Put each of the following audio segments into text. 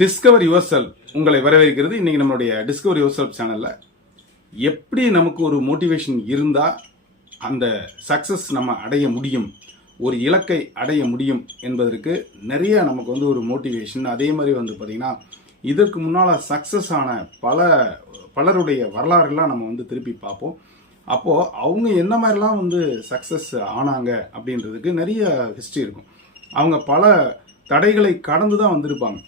Discover your self உங்களை வரவேற்கிறது. இன்னைக்கு நம்மளுடைய டிஸ்கவர் யுவர் செல்ஃப் சேனல்ல எப்படி நமக்கு ஒரு மோட்டிவேஷன் இருந்தா அந்த சக்சஸ் நம்ம அடைய முடியும், ஒரு இலக்கை அடைய முடியும் என்பதற்கு நிறைய நமக்கு ஒரு மோட்டிவேஷன். அதே மாதிரி பார்த்தீங்கன்னா இதற்கு முன்னால் சக்சஸ் ஆன பலருடைய வரலாறுலாம் நம்ம திருப்பி பார்ப்போம். அப்போது அவங்க என்ன மாதிரிலாம் சக்சஸ் ஆனாங்க அப்படின்றதுக்கு நிறைய ஹிஸ்ட்ரி இருக்கும். அவங்க பல தடைகளை கடந்து தான் வந்திருப்பாங்க.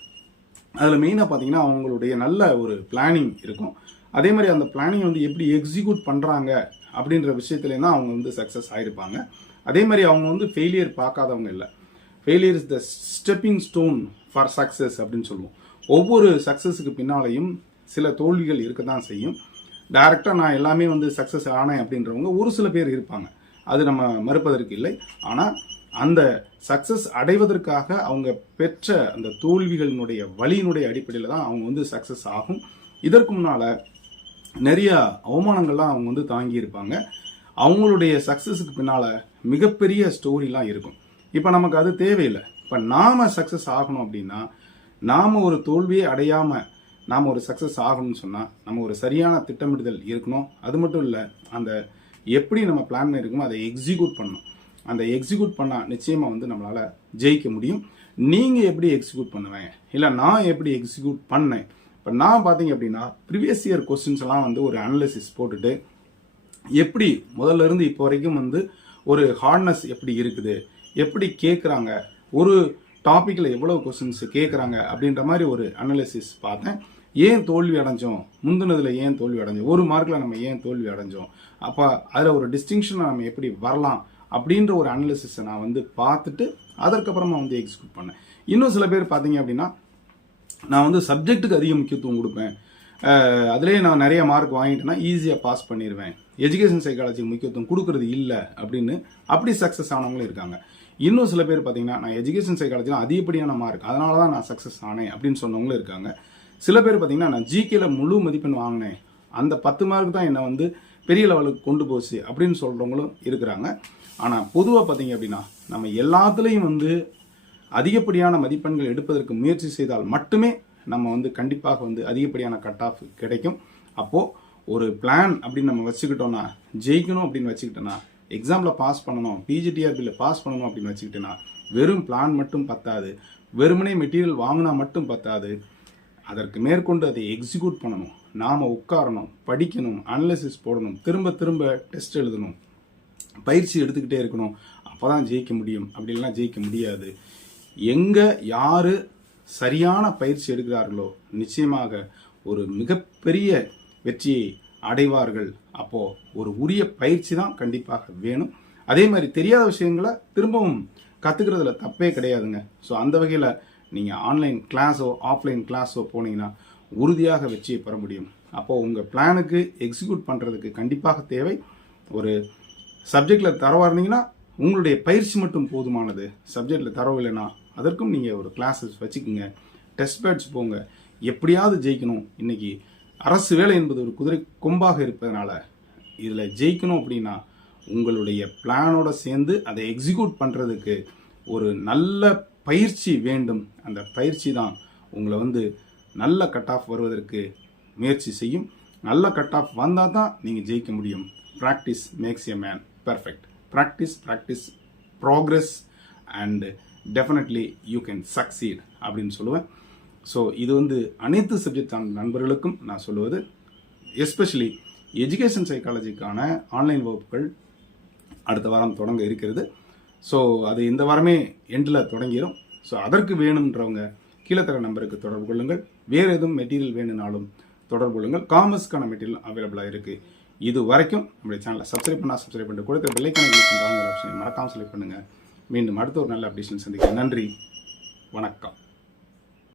அதில் மெயினாக பார்த்தீங்கன்னா அவங்களுடைய நல்ல ஒரு பிளானிங் இருக்கும். அதே மாதிரி அந்த பிளானிங் எப்படி எக்ஸிக்யூட் பண்ணுறாங்க அப்படின்ற விஷயத்துலேயே தான் அவங்க சக்ஸஸ் ஆகிருப்பாங்க. அதே மாதிரி அவங்க ஃபெயிலியர் பார்க்காதவங்க இல்லை. Failure is the stepping stone for success அப்படின்னு சொல்லுவோம். ஒவ்வொரு சக்ஸஸுக்கு பின்னாலையும் சில தோல்விகள் இருக்க தான் செய்யும். டைரெக்டாக நான் எல்லாமே சக்ஸஸ் ஆனேன் அப்படின்றவங்க ஒரு சில பேர் இருப்பாங்க, அது நம்ம மறுப்பதற்கு இல்லை. ஆனால் அந்த சக்ஸஸ் அடைவதற்காக அவங்க பெற்ற அந்த தோல்விகளினுடைய வழியினுடைய அடிப்படையில் தான் அவங்க சக்ஸஸ் ஆகும். இதற்கு முன்னால் நிறைய அவமானங்கள்லாம் அவங்க தாங்கி இருப்பாங்க. அவங்களுடைய சக்ஸஸுக்கு பின்னால் மிகப்பெரிய ஸ்டோரிலாம் இருக்கும். இப்போ நமக்கு அது தேவையில்லை. இப்போ நாம் சக்ஸஸ் ஆகணும் அப்படின்னா நாம் ஒரு தோல்வியை அடையாமல் நாம் ஒரு சக்ஸஸ் ஆகணும்னு சொன்னால் நம்ம ஒரு சரியான திட்டமிடுதல் இருக்கணும். அது மட்டும் இல்லை, அந்த எப்படி நம்ம பிளான் பண்ணியிருக்கோமோ அதை எக்ஸிக்யூட் பண்ணணும். அந்த எக்ஸிக்யூட் பண்ணால் நிச்சயமாக நம்மளால் ஜெயிக்க முடியும். நீங்கள் எப்படி எக்ஸிக்யூட் பண்ணுவேன், இல்லை நான் எப்படி எக்ஸிக்யூட் பண்ணேன். இப்போ நான் பார்த்தீங்க அப்படின்னா ப்ரீவியஸ் இயர் கொஸ்டின்ஸ் எல்லாம் ஒரு அனலிசிஸ் போட்டுட்டு எப்படி முதல்ல இருந்து இப்போ வரைக்கும் ஒரு ஹார்ட்னஸ் எப்படி இருக்குது, எப்படி கேட்குறாங்க, ஒரு டாப்பிக்கில் எவ்வளோ கொஸ்டின்ஸ் கேட்குறாங்க அப்படின்ற மாதிரி ஒரு அனலிசிஸ் பார்த்தேன். ஏன் தோல்வி அடைஞ்சோம், முந்தினதில் ஏன் தோல்வி அடைஞ்சோம், ஒரு மார்க்கில் நம்ம ஏன் தோல்வி அடைஞ்சோம், அப்போ அதில் ஒரு டிஸ்டிங்ஷனை நம்ம எப்படி வரலாம் அப்படின்ற ஒரு அனலிசிஸை நான் பார்த்துட்டு அதற்கப்புறமா எக்ஸிக்யூட் பண்ணேன். இன்னும் சில பேர் பார்த்தீங்க அப்படின்னா நான் சப்ஜெக்ட்டுக்கு அதிக முக்கியத்துவம் கொடுப்பேன், அதுலேயே நான் நிறைய மார்க் வாங்கிட்டேன்னா ஈஸியாக பாஸ் பண்ணிடுவேன், எஜுகேஷன் சைக்காலஜிக்கு முக்கியத்துவம் கொடுக்கறது இல்லை அப்படின்னு அப்படி சக்ஸஸ் ஆனவங்களும் இருக்காங்க. இன்னும் சில பேர் பார்த்தீங்கன்னா நான் எஜுகேஷன் சைக்காலஜியில் அதிகப்படியான மார்க், அதனால தான் நான் சக்ஸஸ் ஆனேன் அப்படின்னு சொன்னவங்களும் இருக்காங்க. சில பேர் பார்த்தீங்கன்னா நான் ஜிகேல முழு மதிப்பெண் வாங்கினேன், அந்த 10 மார்க் தான் என்னை பெரிய லெவலுக்கு கொண்டு போச்சு அப்படின்னு சொல்கிறவங்களும் இருக்கிறாங்க. ஆனால் பொதுவாக பார்த்தீங்க அப்படின்னா நம்ம எல்லாத்துலேயும் அதிகப்படியான மதிப்பெண்கள் எடுப்பதற்கு முயற்சி செய்தால் மட்டுமே நம்ம கண்டிப்பாக அதிகப்படியான கட் ஆஃப் கிடைக்கும். அப்போது ஒரு பிளான் அப்படின்னு நம்ம வச்சுக்கிட்டோன்னா, ஜெயிக்கணும் அப்படின்னு வச்சுக்கிட்டோன்னா, எக்ஸாமில் பாஸ் பண்ணணும், பிஜிடிஆர்பியில் பாஸ் பண்ணணும் அப்படின்னு வச்சுக்கிட்டோன்னா வெறும் பிளான் மட்டும் பத்தாது, வெறுமனே மெட்டீரியல் வாங்கினா மட்டும் பத்தாது, அதற்கு மேற்கொண்டு அதை எக்ஸிக்யூட் பண்ணணும். நாம் உட்காரணும், படிக்கணும், அனலிசிஸ் போடணும், திரும்ப திரும்ப டெஸ்ட் எழுதணும், பயிற்சி எடுத்துக்கிட்டே இருக்கணும். அப்போ தான் ஜெயிக்க முடியும். அப்படிலாம் ஜெயிக்க முடியாது. எங்கே யார் சரியான பயிற்சி எடுக்கிறார்களோ நிச்சயமாக ஒரு மிகப்பெரிய வெற்றியை அடைவார்கள். அப்போது ஒரு உரிய பயிற்சி தான் கண்டிப்பாக வேணும். அதே மாதிரி தெரியாத விஷயங்களை திரும்பவும் கற்றுக்கிறதுல தப்பே கிடையாதுங்க. ஸோ அந்த வகையில் நீங்கள் ஆன்லைன் கிளாஸோ ஆஃப்லைன் கிளாஸோ போனீங்கன்னா உறுதியாக வெற்றியை பெற முடியும். அப்போது உங்கள் பிளானுக்கு எக்ஸிக்யூட் பண்ணுறதுக்கு கண்டிப்பாக தேவை ஒரு சப்ஜெக்டில் தரவாக இருந்தீங்கன்னா உங்களுடைய பயிற்சி மட்டும் போதுமானது. சப்ஜெக்டில் தரவு இல்லைன்னா அதற்கும் நீங்கள் ஒரு கிளாஸஸ் வச்சுக்கோங்க, டெஸ்ட் பேட்ச் போங்க. எப்படியாவது ஜெயிக்கணும். இன்றைக்கி அரசு வேலை என்பது ஒரு குதிரை கொம்பாக இருப்பதனால இதில் ஜெயிக்கணும் அப்படின்னா உங்களுடைய பிளானோட சேர்ந்து அதை எக்ஸிக்யூட் பண்ணுறதுக்கு ஒரு நல்ல பயிற்சி வேண்டும். அந்த பயிற்சி தான் உங்களை நல்ல கட் ஆஃப் வருவதற்கு முயற்சி செய்யும். நல்ல கட் ஆஃப் வந்தால் தான் நீங்கள் ஜெயிக்க முடியும். Practice makes a man perfect. Practice progress and definitely you can succeed அப்படின்னு சொல்லுவேன். ஸோ இது அனைத்து சப்ஜெக்ட் நண்பர்களுக்கும் நான் சொல்லுவது. எஸ்பெஷலி எஜுகேஷன் சைக்காலஜிக்கான ஆன்லைன் வகுப்புகள் அடுத்த வாரம் தொடங்க இருக்கிறது. ஸோ அது இந்த வாரமே எண்டில் தொடங்கிடும். ஸோ அதற்கு வேணுன்றவங்க கீழே தர நம்பருக்கு தொடர்பு கொள்ளுங்கள். வேறு எதுவும் மெட்டீரியல் வேணும்னாலும் தொடர்பு கொள்ளுங்கள். காமர்ஸ்க்கான மெட்டீரியல் அவைலபிளாக இருக்குது. இது வரைக்கும் நம்முடைய சேனலை சப்ஸ்கிரைப் பண்ணிட்டு கொடுத்த பெல்லைக்கான கிளிக் பண்ணுற ஆப்ஷனை மறக்காமல் செலக்ட் பண்ணுங்கள். மீண்டும் அடுத்த ஒரு நல்ல அப்டேஷன் சந்திக்கிறேன். நன்றி, வணக்கம்.